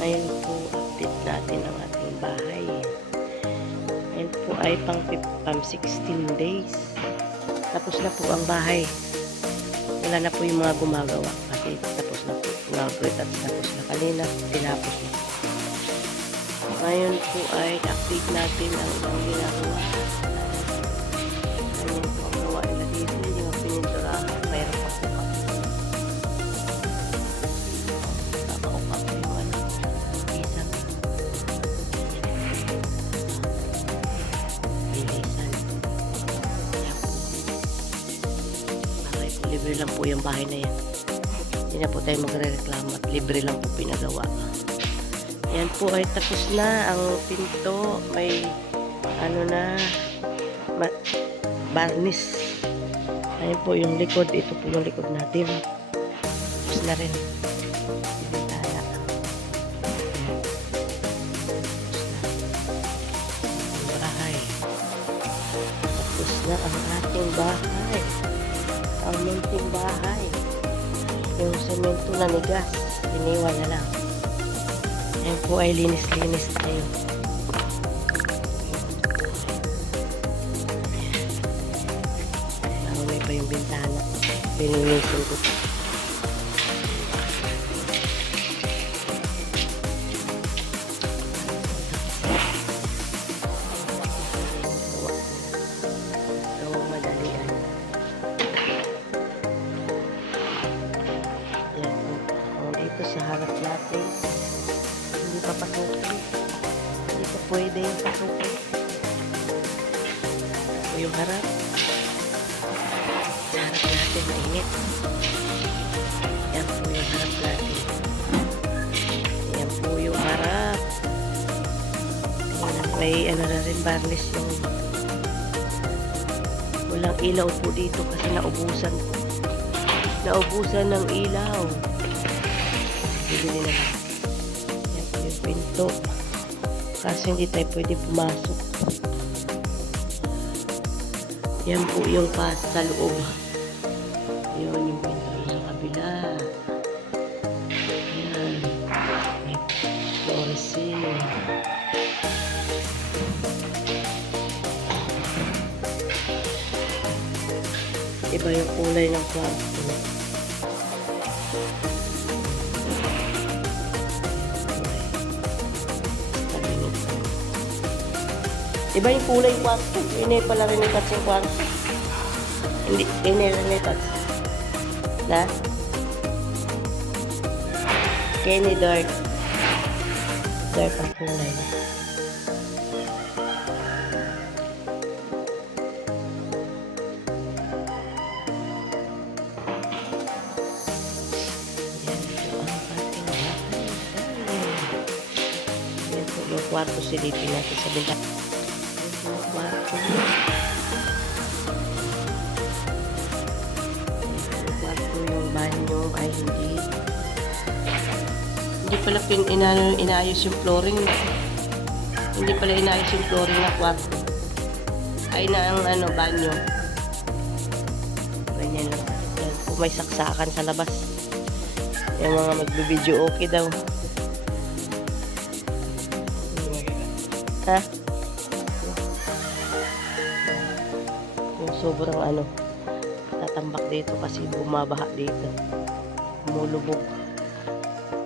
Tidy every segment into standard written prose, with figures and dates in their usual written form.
Ngayon po, update natin ang ating bahay. Ngayon po ay pang 16 days. Tapos na po ang bahay. Wala na po yung mga gumagawa kasi tapos na po. Gagawin at tapos na kanina. Tinapos na. Ngayon po ay update natin ang ibang ginagawa. Ngayon po ang gawa nila dito. Hindi nga pininturahan. Mayroon pa po kami. Nakaupak po yung ano. Isang. Lilisan. Okay po. Libre lang po yung bahay na yan. Hindi na po tayo magre-reklamo at libre lang po pinagawa. Yan po ay tapos na ang pinto. May ano na varnish. Ayan po yung likod. Ito po yung likod natin. Tapos na rin. Bintana. Ang bahay. Tapos na ang ating bahay. Ang munting bahay. Yung semento na nigas. Iniwan na lang. Ayan po ay linis-linis tayo. Marami pa yung bintana. Lininisin ko. Gawang madalian. Ayan po. Ang dito sa harap natin. Hindi pa pasukin. Hindi pa pwede yung pasukin. Ito yung harap. Sa harap natin, mainit. Yan po yung harap natin. Yan po yung harap. Yan, may ano na rin, varnish yung walang ilaw po dito kasi naubusan po. Naubusan ng ilaw. Bibili na lang. Yan po yung pinto. Kasi hindi tayo pwede pumasok. Yan po yung pas sa loob. Yun yung pinto sa kabila. Yan. May fluorescent. Iba yung kulay ng kwarto. Iba yung kulay ng kwarto. Ini pala rin yung yung kwarto. Hindi, ini rin yung na? Kenny dark. Dark ang kulay. Yan po yung kwarto silipin natin sa bintana. Yan po yung kwarto. Yung banyo ay hindi pala inayos yung flooring. Hindi pala inayos yung flooring na kwarto. Ay na ang ano, banyo. Ganyan lang. Yan po, may saksakan sa labas. Yung mga magbibideo okay daw. Ha? Yung sobrang ano, tatambak dito kasi bumabaha dito. Umulubog.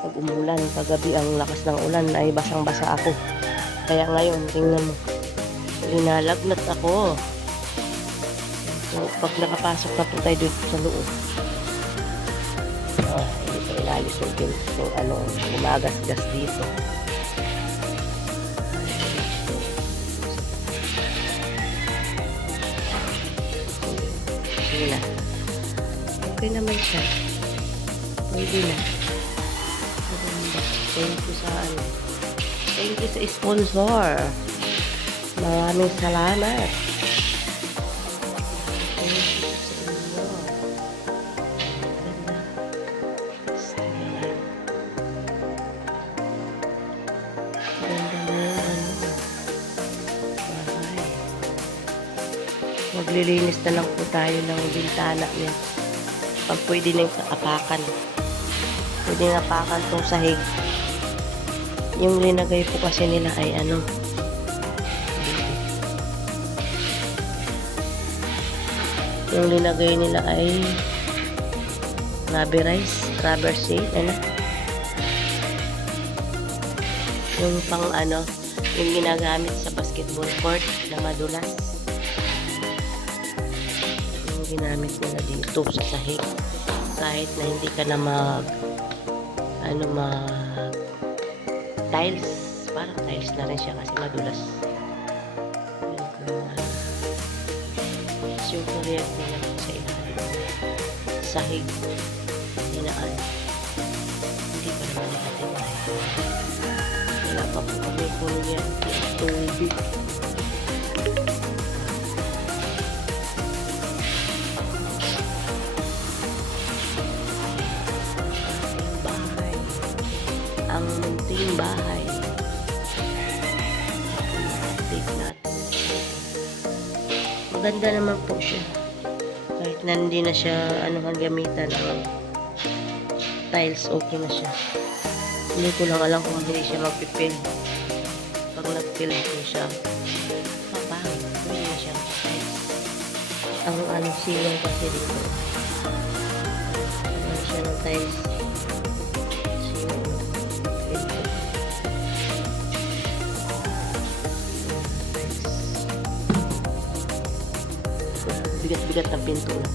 Pag umulan, kagabi ang lakas ng ulan ay basang-basa ako. Kaya ngayon, tingnan mo. Linalagnat ako. So, pag nakapasok na po tayo dito sa loob. Hindi ko inalis yung ano, umagas-gas dito. Sige na. Okay naman siya. Pwede na. Thank you sa ano. Thank you sa sponsor. Maraming salamat. Thank you sa inyo. Ganda. Ganda na yung ano. Bahay. Maglilinis na lang po tayo ng bintana niya. Pag pwede na yung apakan. Pwede na apakan tong sahig. Yung linagay po kasi nila ay ano, yung linagay nila ay rubber shade, ano? Yung pang ano, yung ginagamit sa basketball court na madulas. Yung ginamit nila dito sa sahig. Kahit na hindi ka na tiles. Parang tiles na rin siya kasi madulas. Yung kuryente nila sa ilalim. Sahig. Hinaan. Hindi pa naman natin wala pa po kami kuryente at tubig. Ang munting bahay. Update natin. Maganda naman po siya. Kahit na hindi na siya gamitan ng tiles, okay na siya. Hindi ko lang alam kung hindi siya magpipil. Pag nagpil ko siya, papangit. Hindi na siya tiles. Ang silang kasi dito. Hindi siya ng tiles. Bigat-bigat na pinto na.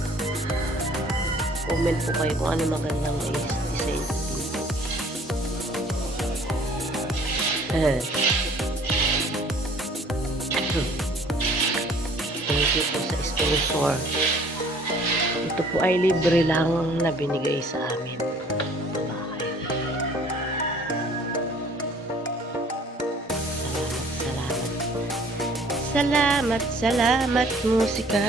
Comment po kayo kung ano magandang design sa pinto. Thank you po sa sponsor. Ito po ay libre lang na binigay sa amin. Salamat musika.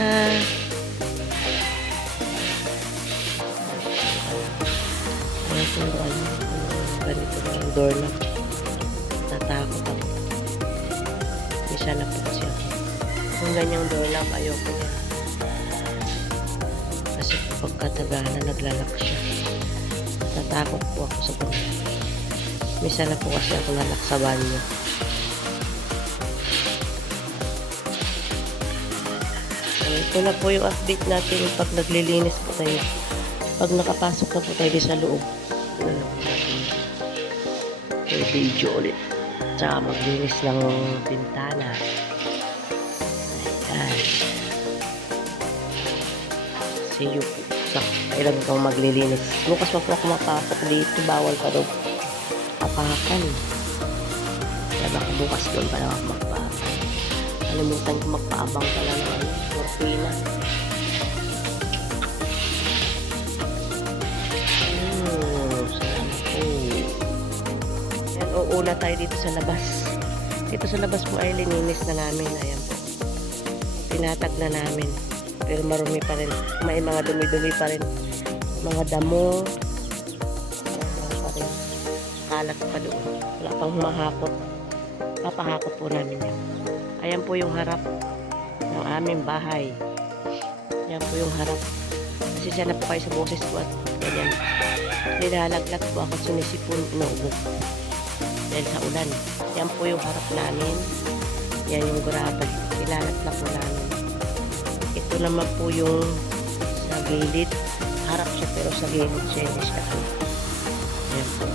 Ganito na yung doorknob. Tatakot ako. Isa na po kasi ako. Kung ganyang doorknob, ayoko niya. Kasi pagkatagalan, naglalak siya. Tatakot po ako sa doorknob. Misa na po kasi ako lalak sa banyo. Ito na po yung update natin pag naglilinis po tayo. Pag nakapasok na po tayo sa loob. Video ulit. Tsaka maglinis ng bintana. Ayan. See you po. Kailan kang maglilinis. Bukas pa po ako mapasok dito. Bawal pa daw apakan. Kaya baka bukas doon pa lang ako magpakan. Kalimutan ko magpaabang pala ng morphina. Salamat po. Yan, uuna tayo dito sa labas. Dito sa labas po ay lininis na namin. Ayan po. Tinatag na namin. Pero marumi pa rin. May mga dumi-dumi pa rin. Mga damo. Pa rin. Kalat pa doon. Wala pang mahakot. Papahakot po namin yan. Ayan po yung harap ng aming bahay. Ayan po yung harap. Kasi siya na po kayo sa boses ko at ganyan. Nilalaglag po ako sunisipon inuubo. Dahil sa ulan. Ayan po yung harap namin. Yan yung graba. Nilalaglag po namin. Ito naman po yung sa gilid. Harap siya pero sa gilid siya. Hindi siya. Ayan po.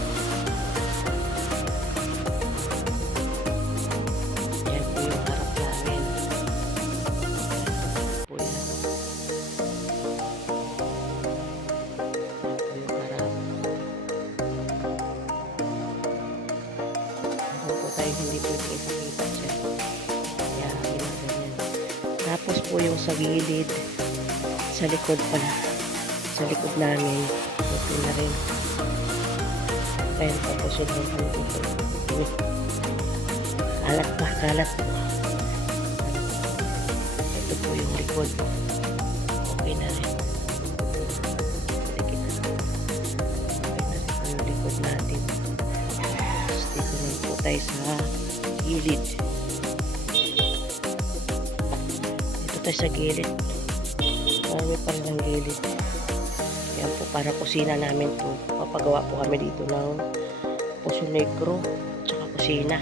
Hindi pwede ipakita siya. Kaya ginaganyan. Tapos po yung sa gilid, sa likod pala. Sa likod namin. Ito na rin. Kaya tapos yun lang kami dito. Kalat pa, kalat po. Ito po yung likod. Okay na rin. Okay na rin yung likod natin. Dito na po tayo sa gilid. Dito tayo sa gilid. Marami pa rin ang gilid. Yan po para kusina namin po. Papagawa po kami dito ng puso negro. Tsaka kusina.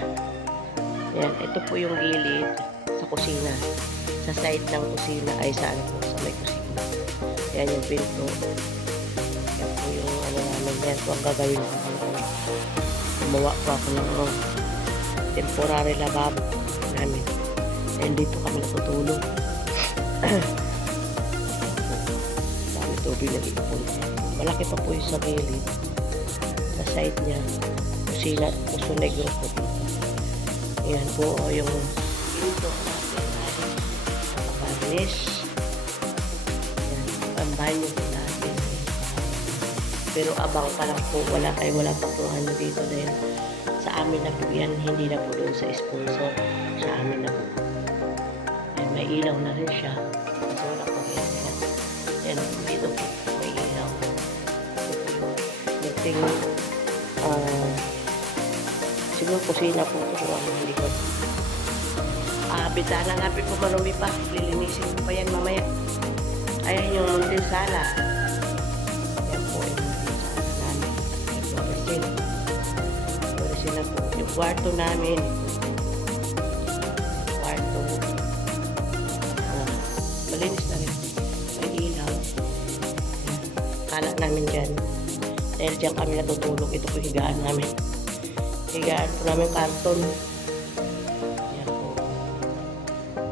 Ayan, ito po yung gilid sa kusina. Sa side ng kusina ay saan po sa may kusina. Ayan yung pinto. Ayan po yung ano namin. Yan po ang gagawin ko. Gumawa po ako ng temporary lababo namin. Dahil dito kami natutulog. Dami tubig nag-ipon. Malaki pa po yung sa gilid. Sa side niya. Kusina, Puso Negro po dito. Ayan po yung pinto natin ay nakabarnish. Ayan, ang banyo po natin. Pero abang pa lang po, wala pa po ano dito dahil sa amin na po yan, hindi na po doon sa sponsor. Sa amin na po. Ayan, may ilaw na rin siya. So wala po yan. Ayan, dito po may ilaw. Ito po yung siguro kusina po ito kung ano hindi ko. Bitana natin po marumi pa. Lilinisin ko pa yan mamaya. Ayan yung muntin sala. Ayan po yung muntin sala namin. Floresin na po. Yung kwarto namin. Kwarto. Malinis na rin. May ilaw. Kala namin dyan. Dahil dyan kami natutulog. Ito po higaan namin. Higaan po namin karton. Yan po.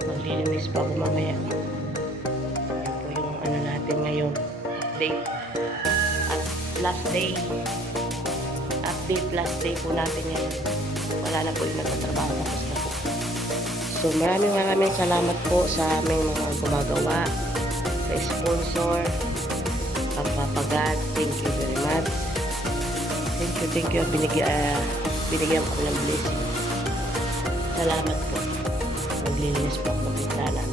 Maglilinis pa ako mamaya. Yan po yung ano natin ngayon. Update. At last day. Update last day po natin yan. Wala na po yung nagtatrabaho. Tapos na po. So maraming salamat po sa aming mga gumagawa. Sa sponsor. Pagpapagad. Thank you very much. Thank you. Binigyan ko ng blessing. Salamat po. Maglilinis po ako ng sana.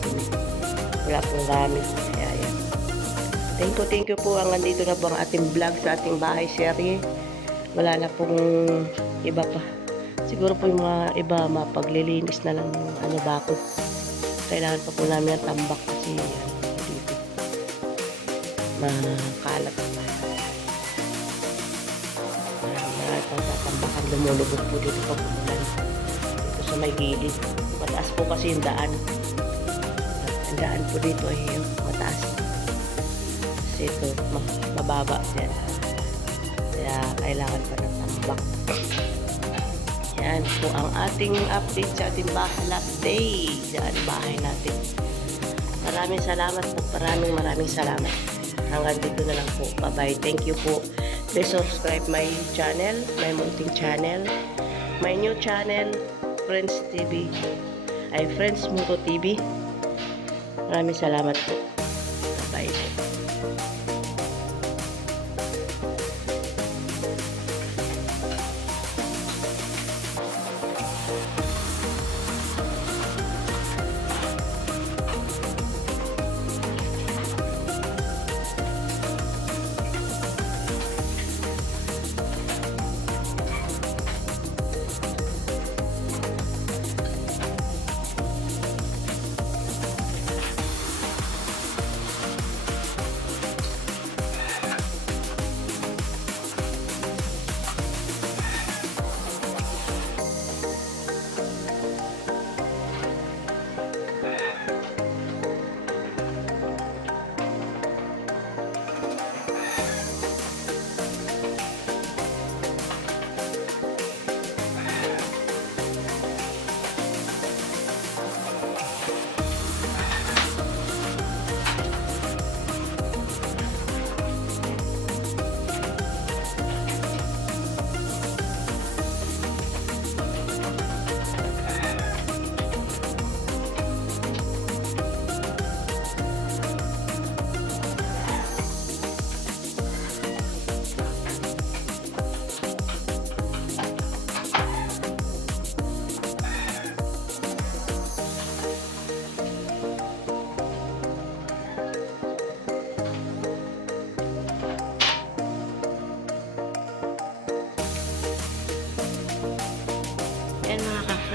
Wala pong gamit. Kaya yan. Thank you po. Nandito na po ang ating vlog sa ating bahay serye. Wala na pong iba pa. Siguro po yung mga iba mapaglilinis na lang ano bakod. Kailangan pa po namin ang tambak kasi yan. Dito. Makalat pa. Tatambakan lumulubog po dito pag umulan. Dito sa may gilid. Mataas po kasi yung daan. Ang daan po dito ay mataas. Kasi ito, mababa yan. Kaya kailangan pa ng tambak. Yan po ang ating update sa ating bahay last day. Sa bahay natin. Maraming salamat po. Maraming salamat. Hanggang dito na lang po. Bye-bye. Thank you po. Please subscribe my channel, my munting channel, my new channel, Friends TV, ay Friends Muto TV. Maraming salamat po. Bye po.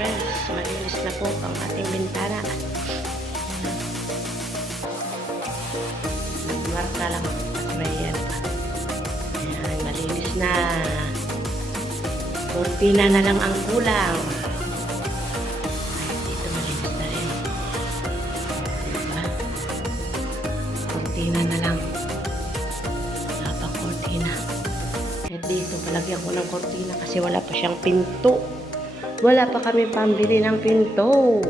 friends, malinis na po ang ating bintana. Nagmark na lang at may yan pa. Ayan, malinis na. Kortina na lang ang kulang. Ay, dito malinis na rin. Diba? Kortina na lang. Wala pang kortina. At dito, palagyan ko ng kortina kasi wala pa siyang pinto. Wala pa kami pambili ng pinto.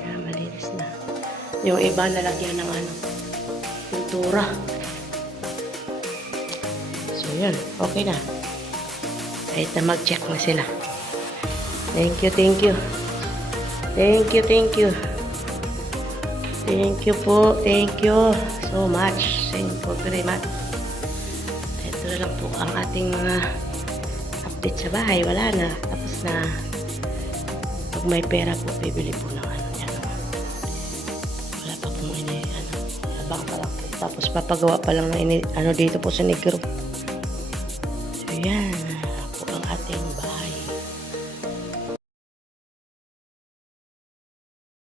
Kaya malinis na. Yung iba nalagyan ng pintura. So, yun. Okay na. Kahit na mag-check na sila. Thank you, thank you. Thank you, thank you. Thank you po. Thank you so much. Thank you very much. Ito na lang po ang ating mga update sa bahay. Wala na. Tapos na. Pag may pera po, bibili po ng yan. Wala pa pong abang pa lang po. Tapos papagawa pa lang ng dito po sa Negro. So yan po ang ating bahay.